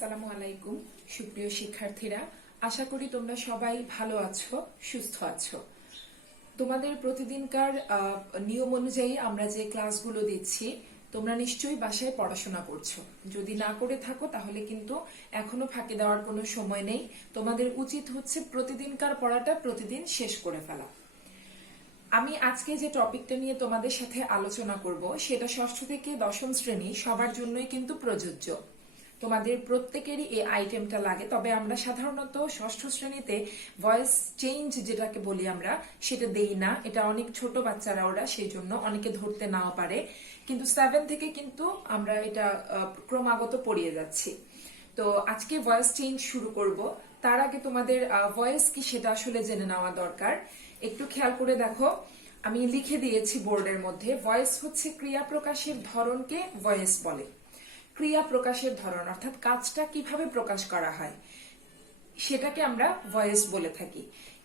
আসসালামু আলাইকুম সুপ্রিয় শিক্ষার্থীরা, আশা করি তোমরা সবাই ভালো আছো, সুস্থ আছো। তোমাদের প্রতিদিনকার নিয়ম অনুযায়ী আমরা যে ক্লাসগুলো দিচ্ছি তোমরা নিশ্চয়ই বাসায় পড়াশোনা করছো। যদি না করে থাকো তাহলে কিন্তু এখনো ফাঁকি দেওয়ার কোনো সময় নেই। তোমাদের উচিত হচ্ছে প্রতিদিনকার পড়াটা প্রতিদিন শেষ করে ফেলা। আমি আজকে যে টপিকটা নিয়ে তোমাদের সাথে আলোচনা করব সেটা ষষ্ঠ থেকে দশম শ্রেণী সবার জন্যই কিন্তু প্রযোজ্য। তোমাদের প্রত্যেকেরই এই আইটেমটা লাগে, তবে আমরা সাধারণত ষষ্ঠ শ্রেণীতে ভয়েস চেঞ্জ যেটাকে বলি আমরা সেটা দেই না। এটা অনেক ছোট বাচ্চারা ওরা, সেই জন্য অনেকে ধরতে নাও পারে, কিন্তু 7 থেকে কিন্তু আমরা এটা ক্রমাগত পড়িয়ে যাচ্ছি। তো আজকে ভয়েস চেঞ্জ শুরু করব। তার আগে তোমাদের ভয়েস কি সেটা আসলে জেনে নেওয়া দরকার। একটু খেয়াল করে দেখো, আমি লিখে দিয়েছি বোর্ডের মধ্যে, ভয়েস হচ্ছে ক্রিয়া প্রকাশের ধরনকে ভয়েস বলে। ক্রিয়া প্রকাশের ধরন অর্থাৎ কাজটা কিভাবে প্রকাশ করা হয় সেটাকে আমরা ভয়েস বলে থাকি।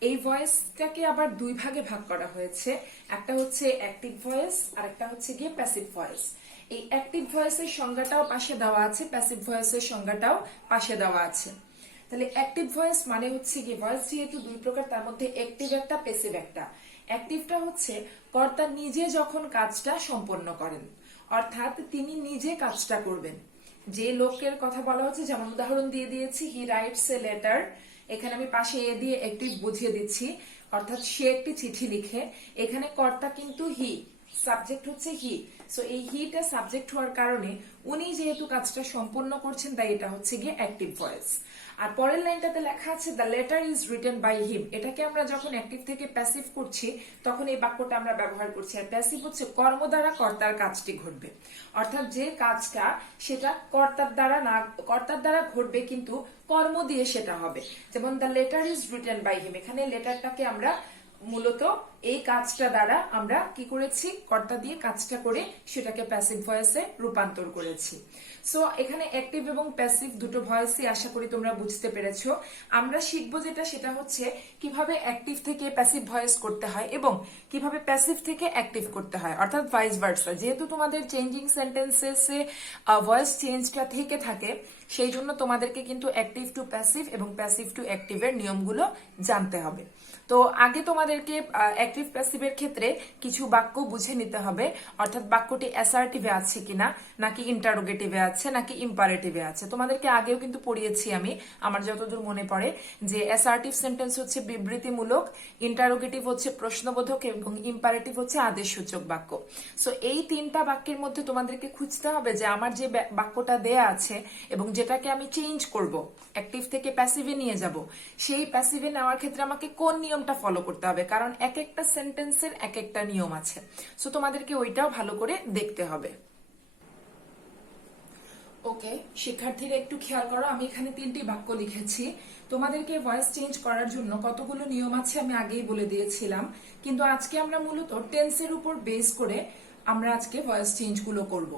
এই ভয়েসটাকে আবার দুই ভাগে ভাগ করা হয়েছে, একটা হচ্ছে অ্যাক্টিভ ভয়েস আর একটা হচ্ছে গিয়ে প্যাসিভ ভয়েস। এই অ্যাক্টিভ ভয়েসের সংজ্ঞাটাও পাশে দেওয়া আছে, প্যাসিভ ভয়েসের সংজ্ঞাটাও পাশে দেওয়া আছে। তাহলে অ্যাক্টিভ ভয়েস মানে হচ্ছে কি, ভয়েস যেহেতু দুই প্রকার তার মধ্যে অ্যাক্টিভ একটা প্যাসিভ একটা। অ্যাক্টিভটা হচ্ছে কর্তা নিজে যখন কাজটা সম্পন্ন করেন, অর্থাৎ তিনি নিজে কাজটা করবেন। যে লোকের কথা বলা হচ্ছে, যেমন উদাহরণ দিয়ে দিয়েছি, হি রাইটস এ লেটার, এখানে আমি পাশে এ দিয়ে অ্যাক্টিভ বুঝিয়ে দিচ্ছি, অর্থাৎ সে একটি চিঠি লিখে। এখানে কর্তা কিন্তু হি, সাবজেক্ট হচ্ছে হি। সো এই হিটা সাবজেক্ট হওয়ার কারণে উনি যেহেতু কাজটা সম্পন্ন করছেন, তাই এটা হচ্ছে গিয়ে অ্যাক্টিভ ভয়েস। আর পরের লাইনটাতে লেখা আছে the letter is written by him. এটাকে আমরা যখন অ্যাক্টিভ থেকে প্যাসিভ করছি তখন এই বাক্যটা আমরা ব্যবহার করছি। আর প্যাসিভ হচ্ছে কর্ম দ্বারা কর্তার কাজটি ঘটবে, অর্থাৎ যে কাজটা সেটা কর্তার দ্বারা ঘটবে, কিন্তু কর্ম দিয়ে সেটা হবে। যেমন the letter is written by him, এখানে লেটারটাকে আমরা মূলত এই কাজটা দ্বারা আমরা কি করেছি, কর্তা দিয়ে কাজটা করে সেটাকে প্যাসিভ ভয়েসে রূপান্তর করেছি। সো এখানে অ্যাক্টিভ এবং প্যাসিভ দুটো ভয়েসই আশা করি তোমরা বুঝতে পেরেছো। আমরা শিখবো সেটা হচ্ছে কিভাবে অ্যাক্টিভ থেকে প্যাসিভ ভয়েস করতে হয় এবং কিভাবে প্যাসিভ থেকে অ্যাক্টিভ করতে হয়, অর্থাৎ ভাইস ভার্সা। যেহেতু তোমাদের চেঞ্জিং সেন্টেন্সেসে ভয়েস চেঞ্জটা থেকে থাকে, সেই জন্য তোমাদেরকে কিন্তু অ্যাক্টিভ টু প্যাসিভ এবং প্যাসিভ টু অ্যাক্টিভের নিয়মগুলো জানতে হবে। তো আগে তোমাদেরকে অ্যাক্টিভ প্যাসিভের ক্ষেত্রে কিছু বাক্য বুঝে নিতে হবে, অর্থাৎ বাক্যটি অ্যাসার্টিভে আছে কিনা, নাকি ইন্টারোগেটিভে আছে, নাকি ইম্পারেটিভে আছে। তোমাদেরকে আগেও কিন্তু পড়িয়েছি আমি, আমার যতদূর মনে পড়ে, যে অ্যাসার্টিভ সেন্টেন্স হচ্ছে বিবৃতিমূলক, ইন্টারোগেটিভ হচ্ছে প্রশ্নবোধক এবং ইম্পারেটিভ হচ্ছে আদেশসূচক বাক্য। সো এই তিনটা বাক্যের মধ্যে তোমাদেরকে খুঁজতে হবে যে আমার যে বাক্যটা দেয়া আছে এবং যেটাকে আমি চেঞ্জ করব, অ্যাক্টিভ থেকে প্যাসিভে নিয়ে যাব, সেই প্যাসিভে নেওয়ার ক্ষেত্রে আমাকে কোন নিয়মটা ফলো করতে হবে, কারণ এক একটা সেন্টেন্সের এক একটা নিয়ম আছে। সো তোমাদেরকে ওইটাও ভালো করে দেখতে হবে। ওকে শিক্ষার্থীরা, একটু খেয়াল করো, আমি এখানে 3টি বাক্য লিখেছি। তোমাদেরকে ভয়েস চেঞ্জ করার জন্য কতগুলো নিয়ম আছে আমি আগেই বলে দিয়েছিলাম, কিন্তু আজকে আমরা মূলত টেন্সের উপর বেস করে আমরা আজকে ভয়েস চেঞ্জ গুলো করবো।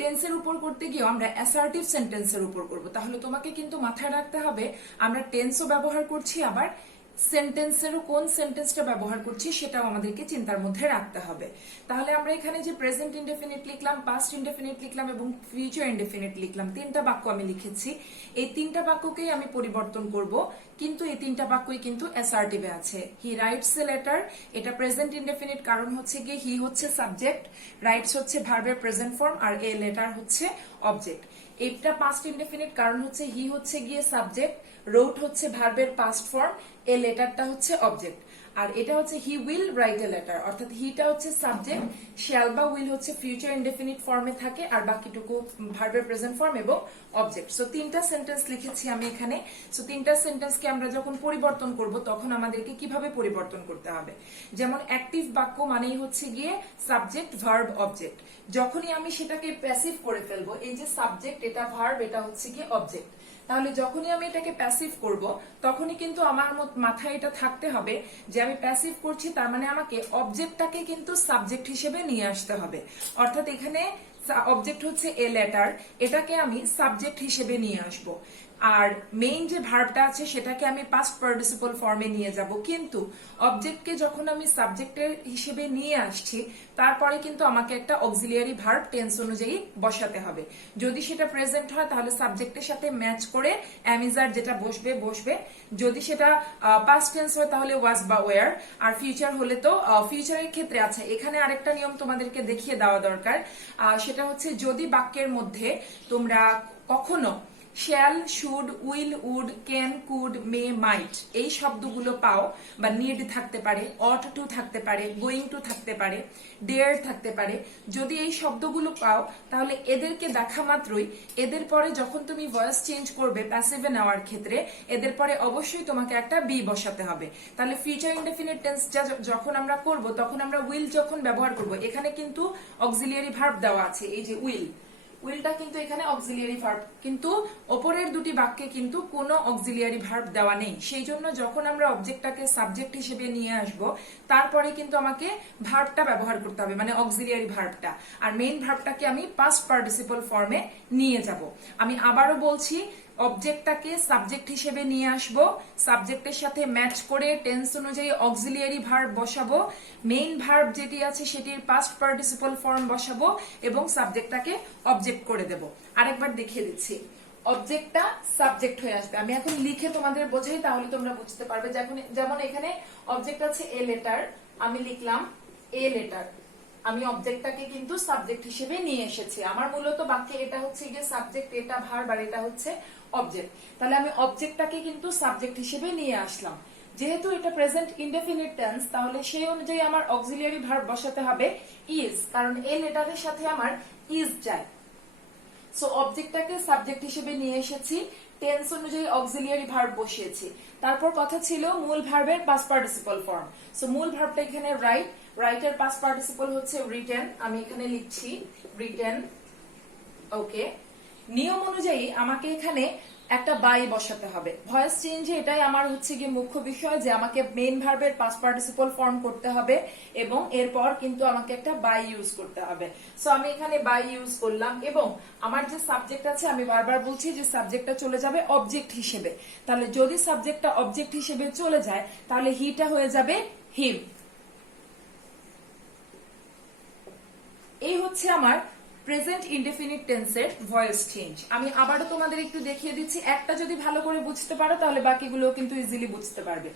টেন্সের উপর করতে গিয়ে আমরা অ্যাসার্টিভ সেন্টেন্সের উপর করব। তাহলে তোমাকে কিন্তু মাথায় রাখতে হবে আমরা টেন্সও ব্যবহার করছি, আবার সেন্টেন্সেরও কোন সেন্টেন্সটা ব্যবহার করছি সেটাও আমাদেরকে চিন্তার মধ্যে রাখতে হবে। তাহলে আমরা এখানে যে প্রেজেন্ট ইনডেফিনিট লিখলাম, পাস্ট ইনডেফিনিট লিখলাম এবং ফিউচার ইনডেফিনিট লিখলাম, 3টা বাক্য আমি লিখেছি। এই 3টা বাক্যকেই আমি পরিবর্তন করব, কিন্তু এই 3টা বাক্যই কিন্তু অ্যাসার্টিভে আছে। হি রাইটস এ লেটার, এটা প্রেজেন্ট ইনডেফিনিট, কারণ হচ্ছে গিয়ে হি হচ্ছে সাবজেক্ট, রাইটস হচ্ছে ভার্বের প্রেজেন্ট ফর্ম, আর এ লেটার হচ্ছে অবজেক্ট। এটা পাস্ট ইনডেফিনিট, কারণ হচ্ছে হি হচ্ছে গিয়ে সাবজেক্ট, রোট হচ্ছে ভার্বের পাস্ট ফর্ম, এ লেটারটা হচ্ছে অবজেক্ট। আর এটা হচ্ছে he will write a letter, অর্থাৎ হিটা হচ্ছে সাবজেক্ট, শ্যাল বা উইল হচ্ছে ফিউচার ইনডেফিনিট ফর্মে থাকে, আর বাকিটুকু ভার্বের প্রেজেন্ট ফর্ম এবং অবজেক্ট। সো 3টা সেন্টেন্স লিখেছি আমি এখানে। সো 3টা সেন্টেন্সকে আমরা যখন পরিবর্তন করব তখন আমাদেরকে কিভাবে পরিবর্তন করতে হবে। যেমন অ্যাক্টিভ বাক্য মানেই হচ্ছে গিয়ে সাবজেক্ট ভার্ব অবজেক্ট। যখনই আমি সেটাকে প্যাসিভ করে ফেলবো, এই যে সাবজেক্ট এটা ভার্ব এটা হচ্ছে গিয়ে অবজেক্ট, তাহলে যখনই আমি এটাকে প্যাসিভ করব তখনই কিন্তু আমার মাথায় এটা থাকতে হবে যে আমি প্যাসিভ করছি, তার মানে আমাকে অবজেক্টটাকে কিন্তু সাবজেক্ট হিসেবে নিয়ে আসতে হবে। অর্থাৎ এখানে অবজেক্ট হচ্ছে এ লেটার, এটাকে আমি সাবজেক্ট হিসেবে নিয়ে আসব। আর মেইন যে ভার্বটা আছে সেটাকে আমি পাস্ট পার্টিসিপল ফর্মে নিয়ে যাব। কিন্তু অবজেক্টকে যখন আমি সাবজেক্টের হিসেবে নিয়ে আসছি, তারপরে কিন্তু আমাকে একটা অক্সিলিয়ারি ভার্ব টেন্স অনুযায়ী বসাতে হবে। যদি সেটা প্রেজেন্ট হয় তাহলে সাবজেক্টের সাথে ম্যাচ করে অ্যামিজার যেটা বসবে বসবে। যদি সেটা পাস্ট টেন্স হয় তাহলে ওয়াজ বা ওয়ার। আর ফিউচার হলে তো ফিউচারের ক্ষেত্রে আছে এখানে আরেকটা নিয়ম তোমাদেরকে দেখিয়ে দেওয়া দরকার। সেটা হচ্ছে যদি বাক্যের মধ্যে তোমরা কখনো shall, should, will, would, can, could, may, might এই শব্দগুলো পাও, বা নিড থাকতে পারে, অট টু থাকতে পারে, গোয়িং টু থাকতে পারে, ডেয়ার থাকতে পারে, যদি এই শব্দগুলো পাও তাহলে এদেরকে দেখা মাত্রই এদের পরে যখন তুমি ভয়েস চেঞ্জ করবে প্যাসিভে নেওয়ার ক্ষেত্রে এদের পরে অবশ্যই তোমাকে একটা বি বসাতে হবে। তাহলে ফিউচার ইনডেফিনিট টেন্স যখন আমরা করব তখন আমরা উইল যখন ব্যবহার করব, এখানে কিন্তু অক্সিলিয়ারি ভার্ব দেওয়া আছে, এই যে উইলটা কিন্তু এখানে অক্সিলিয়ারি ভার্ব, কিন্তু ওপরের দুটি বাক্যে কিন্তু কোনো অক্সিলিয়ারি ভার্ব দেওয়া নেই। সেই জন্য যখন আমরা অবজেক্টটাকে সাবজেক্ট হিসেবে নিয়ে আসব তারপরে কিন্তু আমাকে ভার্বটা ব্যবহার করতে হবে, মানে অক্সিলিয়ারি ভার্বটা। আর মেইন ভার্বটাকে আমি পাস্ট পার্টিসিপল ফর্মে নিয়ে যাব। আমি আবারও বলছি, অবজেক্টটাকে সাবজেক্ট হিসেবে নিয়ে আসব, সাবজেক্টের সাথে ম্যাচ করে টেন্স অনুযায়ী অক্সিলিয়ারি ভার্ব বসাবো, মেইন ভার্ব যেটি আছে সেটির পাস্ট পার্টিসিপল ফর্ম বসাবো এবং সাবজেক্টটাকে অবজেক্ট করে দেব। আরেকবার দেখিয়ে দিচ্ছি, অবজেক্টটা সাবজেক্ট হয়ে আসবে। আমি এখন লিখে তোমাদের বোঝাই তাহলে তোমরা বুঝতে পারবে। যেমন এখানে অবজেক্ট আছে এ লেটার, আমি লিখলাম এ লেটার, আমি অবজেক্টটাকে কিন্তু সাবজেক্ট হিসেবে নিয়ে এসেছি। আমার মূলত বাক্যে এটা হচ্ছে গিয়ে সাবজেক্ট, এটা ভার্ব আর এটা হচ্ছে অবজেক্ট। তাহলে আমি অবজেক্টটাকে কিন্তু সাবজেক্ট হিসেবে নিয়ে আসলাম। যেহেতু এটা প্রেজেন্ট ইনডেফিনিট টেন্স, তাহলে সেই অনুযায়ী আমার অক্সিলিয়ারি ভার্ব বসাতে হবে ইজ, কারণ এ লেটারের সাথে আমার ইজ যায়। সো অবজেক্টটাকে সাবজেক্ট হিসেবে নিয়ে এসেছি, টেন্স অনুযায়ী অক্সিলিয়ারি ভার্ব বসিয়েছি। তারপর কথা ছিল মূল ভার্বের পাস্ট পার্টিসিপল ফর্ম। সো মূল ভার্বটা এখানে রাইট, রাইটের পাস্ট পার্টিসিপল হচ্ছে রিটেন, আমি এখানে লিখছি রিটেন। ওকে, নিয়ম অনুযায়ী আমাকে এখানে একটা বাই বসাতে হবে। ভয়েস চেঞ্জে এটাই আমার হচ্ছে গিয়ে মুখ্য বিষয়, যে আমাকে মেইন ভার্বের পাস্ট পার্টিসিপল ফর্ম করতে হবে এবং এরপর কিন্তু আমাকে একটা বাই ইউজ করতে হবে। সো আমি এখানে বাই ইউজ করলাম এবং আমার যে সাবজেক্ট আছে, আমি বারবার বলছি যে সাবজেক্টটা চলে যাবে অবজেক্ট হিসেবে। তাহলে যদি সাবজেক্টটা অবজেক্ট হিসেবে চলে যায় তাহলে হিটা হয়ে যাবে হিম। এই হচ্ছে আমার প্রেজেন্ট ইনডেফিনিট টেন্সের ভয়েস চেঞ্জ। আমি আবারও তোমাদের একটু দেখিয়ে দিচ্ছি, একটা যদি ভালো করে বুঝতে পারো তাহলে বাকিগুলো কিন্তু ইজিলি বুঝতে পারবে।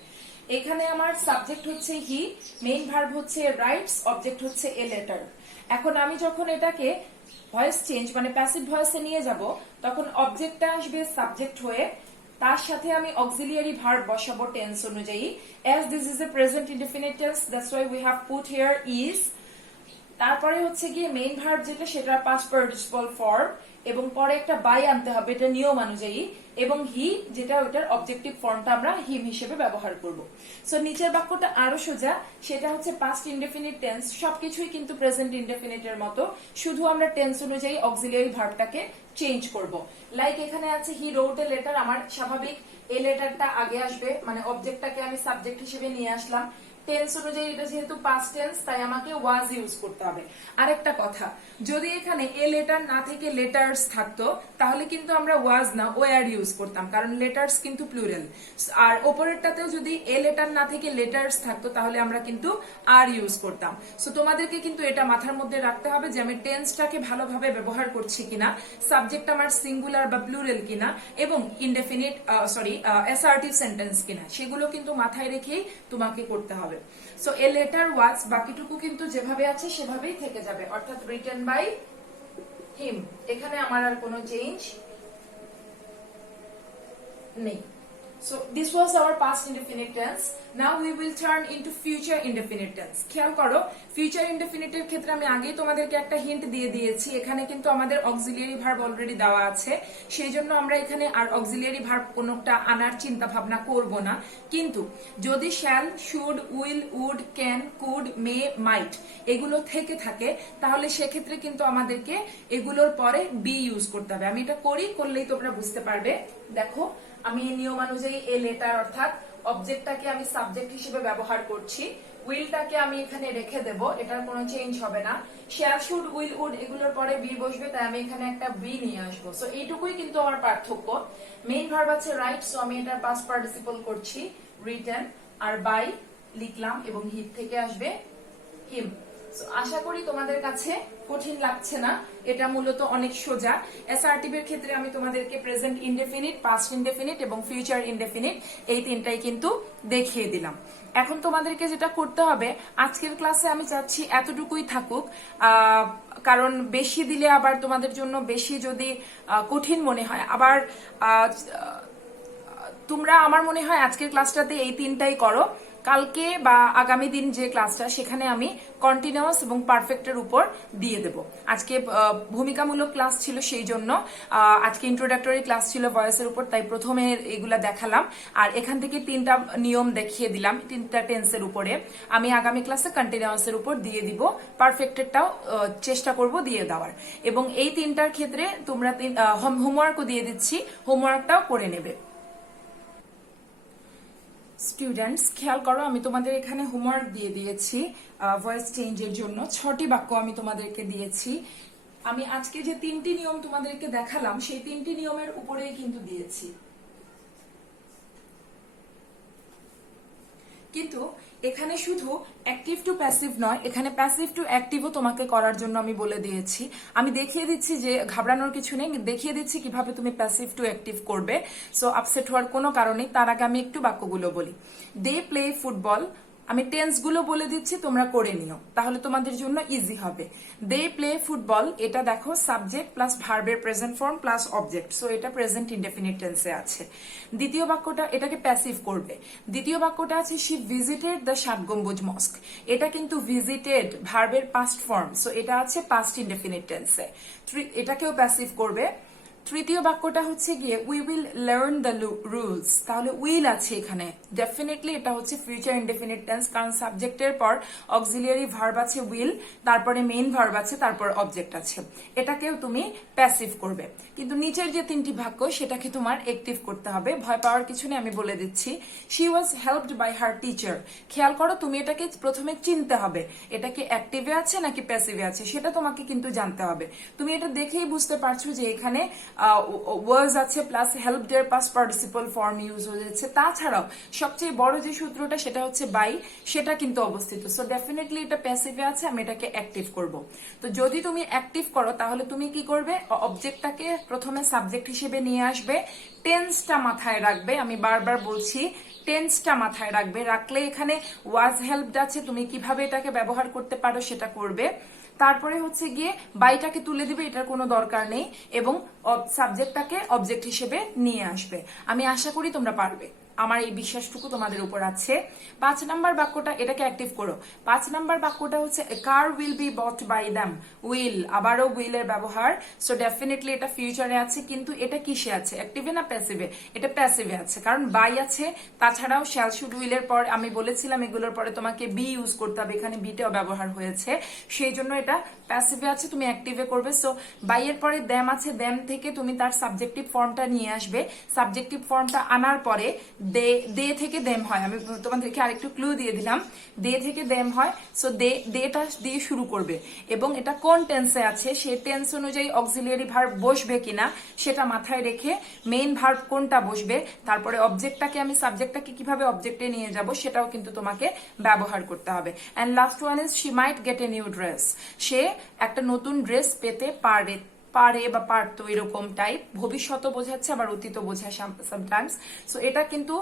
এখানে আমার সাবজেক্ট হচ্ছে হি, মেইন ভার্ব হচ্ছে রাইটস, অবজেক্ট হচ্ছে এ লেটার। এখন আমি যখন এটাকে ভয়েস চেঞ্জ মানে প্যাসিভ ভয়েসে নিয়ে যাব তখন অবজেক্টটা আসবে সাবজেক্ট হয়ে, তার সাথে আমি অক্সিলিয়ারি ভার্ব বসাবো টেন্স অনুযায়ী। As this is a present indefinite tense, that's why we have put here is. তারপরে হচ্ছে গিয়ে মেইন ভার্ব যেটা সেটার পাস্ট পার্টিসিপল ফর্ম এবং পরে একটা বাই আনতে হবে, এটা নিয়ম অনুযায়ী, এবং হি যেটা ওটার অবজেক্টিভ ফর্মটা আমরা হিম হিসেবে ব্যবহার করব। সো নিচের বাক্যটা আরো সোজা, সেটা হচ্ছে পাস্ট ইনডেফিনিট টেন্স, সবকিছুই কিন্তু প্রেজেন্ট ইনডেফিনিটের মতো, শুধু আমরা টেন্স অনুযায়ী অক্সিলিয়ারি ভার্বটাকে চেঞ্জ করব। লাইক এখানে আছে হি রোট এ লেটার, আমার স্বাভাবিক এ লেটারটা আগে আসবে, মানে অবজেক্টটাকে আমি সাবজেক্ট হিসেবে নিয়ে আসলাম। টেন্স অনুযায়ী এটা যেহেতু পাস্ট টেন্স তাই আমাকে ওয়াজ ইউজ করতে হবে। আরেকটা কথা, যদি এখানে এ লেটার না থেকে লেটার্স থাকতো তাহলে কিন্তু আমরা ওয়াজ না ওয়ার ইউজ করতাম, কারণ লেটার্স কিন্তু প্লুরাল। আর ওপরেরটাতেও যদি এ লেটার না থেকে লেটার্স থাকতো তাহলে আমরা কিন্তু আর ইউজ করতাম। সো তোমাদেরকে কিন্তু এটা মাথার মধ্যে রাখতে হবে যে আমি টেন্সটাকে ভালোভাবে ব্যবহার করছি কিনা, সাবজেক্ট আমার সিঙ্গুলার বা প্লুরাল কিনা, এবং ইনডেফিনিট অ্যাসার্টিভ সেন্টেন্স কিনা, সেগুলো কিন্তু মাথায় রেখেই তোমাকে করতে হবে। সো এ লেটার ওয়াজ বাকিটুকু কিন্তু যেভাবে আছে সেভাবেই থেকে যাবে, অর্থাৎ রিটেন বাই হিম, এখানে আমার আর কোনো চেঞ্জ নেই। So this was our past indefinite tense. Now we will turn into future indefinite tense. খেয়াল করো, future indefinite এর ক্ষেত্রে আমি আগেই তোমাদেরকে একটা হিন্ট দিয়ে দিয়েছি, এখানে কিন্তু আমাদের অক্সিলিয়ারি ভার্ব অলরেডি দেওয়া আছে, সেই জন্য আমরা এখানে আর অক্সিলিয়ারি ভার্ব কোনোটা আনার চিন্তা ভাবনা করব না। কিন্তু যদি shall, should, will, would, can, could, may, might এগুলো থেকে থাকে তাহলে সেক্ষেত্রে কিন্তু আমাদেরকে এগুলোর পরে বি ইউজ করতে হবে। আমি এটা করলেই তোমরা বুঝতে পারবে। দেখো, আমি নিয়মানুযায়ী এ লেটার অর্থাৎ অবজেক্টটাকে আমি সাবজেক্ট হিসেবে ব্যবহার করছি, উইলটাকে আমি এখানে রেখে দেব, এটার কোনো চেঞ্জ হবে না। শ্যাল, শুড, উইল, উড এগুলোর পরে বি বসবে, তাই আমি এখানে একটা বি নিয়ে আসবো। সো এইটুকুই কিন্তু আমার পার্থক্য। মেইন ভার্ব আছে রাইট, সো আমি এটা পাস্ট পার্টিসিপল করছি, রিটেন, আর বাই লিখলাম এবং হিট থেকে আসবে হিম। আশা করি তোমাদের কাছে কঠিন লাগছে না, এটা মূলত অনেক সোজা। অ্যাসার্টিভ এর ক্ষেত্রে আমি তোমাদেরকে প্রেজেন্ট ইনডেফিনিট, পাস্ট ইনডেফিনিট এবং ফিউচার ইনডেফিনিট এই তিনটাই কিন্তু দেখিয়ে দিলাম। এখন তোমাদেরকে যেটা করতে হবে, আজকের ক্লাসে আমি চাচ্ছি এতটুকুই থাকুক, কারণ বেশি দিলে আবার তোমাদের জন্য বেশি যদি কঠিন মনে হয় আবার তোমরা, আমার মনে হয় আজকের ক্লাসটাতে এই তিনটাই করো। কালকে বা আগামী দিন যে ক্লাসটা, সেখানে আমি কন্টিনিউয়াস এবং পারফেক্টের উপর দিয়ে দেব। আজকে ভূমিকামূলক ক্লাস ছিল, সেই জন্য আজকে ইন্ট্রোডাক্টরি ক্লাস ছিল ভয়েসের উপর, তাই প্রথমে এগুলা দেখালাম আর এখান থেকে তিনটা নিয়ম দেখিয়ে দিলাম, তিনটা টেন্সের উপরে। আমি আগামী ক্লাসে কন্টিনিউয়াসের উপর দিয়ে দিব, পারফেক্টেরটাও চেষ্টা করব দিয়ে দেওয়ার। এবং এই তিনটার ক্ষেত্রে তোমরা হোমওয়ার্কও দিয়ে দিচ্ছি, হোমওয়ার্কটাও করে নেবে। স্টুডেন্টস খেয়াল করো, আমি তোমাদের এখানে হোমওয়ার্ক দিয়ে দিয়েছি ভয়েস চেঞ্জের জন্য। 6টি বাক্য আমি তোমাদেরকে দিয়েছি। আমি আজকে যে 3টি নিয়ম তোমাদেরকে দেখালাম, সেই 3টি নিয়মের উপরেই কিন্তু দিয়েছি। কিন্তু এখানে শুধু অ্যাক্টিভ টু প্যাসিভ নয়, এখানে প্যাসিভ টু অ্যাক্টিভও তোমাকে করার জন্য আমি বলে দিয়েছি। আমি দেখিয়ে দিচ্ছি যে ঘাবড়ানোর কিছু নেই, দেখিয়ে দিচ্ছি কিভাবে তুমি প্যাসিভ টু অ্যাক্টিভ করবে। সো আপসেট হওয়ার কোনো কারণেই। তার আগে আমি একটু বাক্যগুলো বলি। দে প্লে ফুটবল, আমি টেন্স গুলো বলে দিচ্ছি, তোমরা করে নিও, তাহলে তোমাদের জন্য ইজি হবে। দে প্লে ফুটবল, এটা দেখো সাবজেক্ট প্লাস ভার্বের present form plus object, so এটা প্রেজেন্ট ইনডেফিনিট টেন্সে আছে। দ্বিতীয় বাক্যটা, এটাকে প্যাসিভ করবে। দ্বিতীয় বাক্যটা আছে শি ভিজিটেড দ্য 7 গম্বুজ মস্ক, এটা কিন্তু ভিজিটেড ভার্বের পাস্ট ফর্ম, সো এটা আছে পাস্ট ইনডেফিনিট টেন্সে, এটাকেও প্যাসিভ করবে। তৃতীয় বাক্যটা হচ্ছে গিয়ে we will learn the rules, তাহলে উইল আছে এখানে, ডেফিনেটলি এটা হচ্ছে ফিউচার ইনডেফিনিট টেন্স, কারণ সাবজেক্টের পর অক্সিলিয়ারি ভার্ব আছে উইল, তারপরে মেইন ভার্ব আছে, তারপর অবজেক্ট আছে, এটাকেও তুমি প্যাসিভ করবে। কিন্তু নিচের যে 3টি বাক্য, সেটাকে তোমার অ্যাক্টিভ করতে হবে। ভয় পাওয়ার কিছু নেই, আমি বলে দিচ্ছি। She was helped by her teacher, খেয়াল করো তুমি এটাকে প্রথমে চিনতে হবে, এটা কি অ্যাক্টিভে আছে নাকি প্যাসিভে আছে, সেটা তোমাকে কিন্তু জানতে হবে। তুমি এটা দেখেই বুঝতে পারছো যে এখানে ওয়াজ আছে প্লাস হেল্পড এর পাস্ট পার্টিসিপল ফর্ম ইউজ হয়েছে। তাছাড়াও সবচেয়ে বড় যে সূত্রটা, সেটা হচ্ছে বাই, সেটা কিন্তু অবস্থিত। সো ডেফিনেটলি এটা প্যাসিভে আছে, আমি এটাকে অ্যাক্টিভ করব। তো যদি তুমি অ্যাক্টিভ করো, তাহলে তুমি কি করবে, অবজেক্টটাকে প্রথমে সাবজেক্ট হিসেবে নিয়ে আসবে, টেন্সটা মাথায় রাখবে, আমি বারবার বলছি টেন্সটা মাথায় রাখবে, রাখলে এখানে ওয়াজ হেল্পড আছে, তুমি কিভাবে এটাকে ব্যবহার করতে পারো সেটা করবে। তারপরে হচ্ছে গিয়ে বাইটাকে তুলে দিবে, এটার কোনো দরকার নেই, এবং সাবজেক্টটাকে অবজেক্ট হিসেবে নিয়ে আসবে। আমি আশা করি তোমরা পারবে, আমার এই বিশ্বাসটুকু তোমাদের উপর আছে। 5 নাম্বার বাক্যটা, এটাকে অ্যাক্টিভ করো। 5 নাম্বার বাক্যটা হচ্ছে car will be bought by them, will, আবারও উইলের ব্যবহার, সো ডেফিনেটলি এটা ফিউচারে আছে। কিন্তু এটা কিসে আছে, অ্যাক্টিভে না প্যাসিভে? এটা প্যাসিভে আছে, কারণ বাই আছে। তাছাড়াও শ্যাল, শুড, উইলের পর আমি বলেছিলাম এগুলোর পরে তোমাকে বি ইউজ করতে হবে, এখানে বিটাও ব্যবহার হয়েছে, সেই জন্য এটা প্যাসিভে আছে, তুমি অ্যাক্টিভে করবে। সো বাই এর পরে দ্যাম আছে, দ্যাম থেকে তুমি তার সাবজেক্টিভ ফর্মটা নিয়ে আসবে। সাবজেক্টিভ ফর্মটা আনার পরে দে থেকে দেম হয়, আমি তোমাদেরকে আরেকটু ক্লু দিয়ে দিলাম, দে থেকে দেম হয়। সো দেটা দিয়ে শুরু করবে, এবং এটা কোন টেন্সে আছে সেই টেন্স অনুযায়ী অক্সিলিয়ারি ভার্ব বসবে কিনা সেটা মাথায় রেখে, মেইন ভার্ব কোনটা বসবে, তারপরে অবজেক্টটাকে, আমি সাবজেক্টটাকে কিভাবে অবজেক্টে নিয়ে যাব সেটাও কিন্তু তোমাকে ব্যবহার করতে হবে। And last one is she might get a new dress, সে একটা নতুন ড্রেস পেতে পারে বা পারতো, এরকম টাইপ, ভবিষ্যৎ বোঝাচ্ছে আবার অতীত বোঝায় সামটাইমস। সো এটা কিন্তু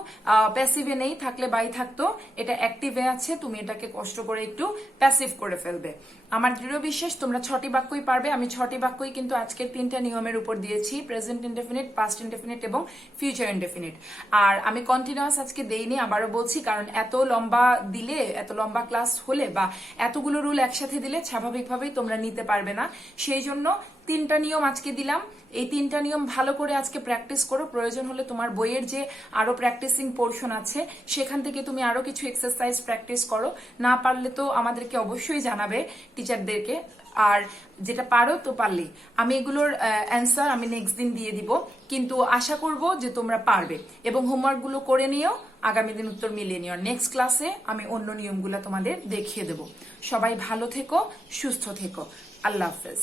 প্যাসিভে নেই, থাকলে বাই থাকতো, এটা অ্যাক্টিভে আছে, তুমি এটাকে কষ্ট করে একটু প্যাসিভ করে ফেলবে। আমার দৃঢ় বিশ্বাস তোমরা 6টি বাক্যই পারবে। আমি 6টি বাক্যই কিন্তু আজকের 3টা নিয়মের উপর দিয়েছি, প্রেজেন্ট ইনডেফিনিট, পাস্ট ইনডেফিনিট এবং ফিউচার ইনডেফিনিট। আর আমি কন্টিনিউয়াস আজকে দেইনি, আবারও বলছি, কারণ এত লম্বা দিলে, এত লম্বা ক্লাস হলে বা এতগুলো রুল একসাথে দিলে স্বাভাবিকভাবেই তোমরা নিতে পারবে না, সেই জন্য তিনটা নিয়ম আজকে দিলাম, এই তিনটা নিয়ম ভালো করে আজকে প্র্যাকটিস করো। প্রয়োজন হলে তোমার বইয়ের যে আরো প্র্যাকটিসিং পোর্শন আছে সেখান থেকে তুমি আরো কিছু এক্সারসাইজ প্র্যাকটিস করো। না পারলে তো আমাদেরকে অবশ্যই জানাবে, টিচারদেরকে। আর যেটা পারো তো পারলেই আমি এগুলোর অ্যান্সার আমি নেক্সট দিন দিয়ে দিব, কিন্তু আশা করব যে তোমরা পারবে এবং হোমওয়ার্ক গুলো করে নিও, আগামী দিন উত্তর মিলিয়ে নিও। নেক্সট ক্লাসে আমি অন্য নিয়মগুলো তোমাদের দেখিয়ে দেব। সবাই ভালো থেকো, সুস্থ থেকো। আল্লাহ হাফেজ।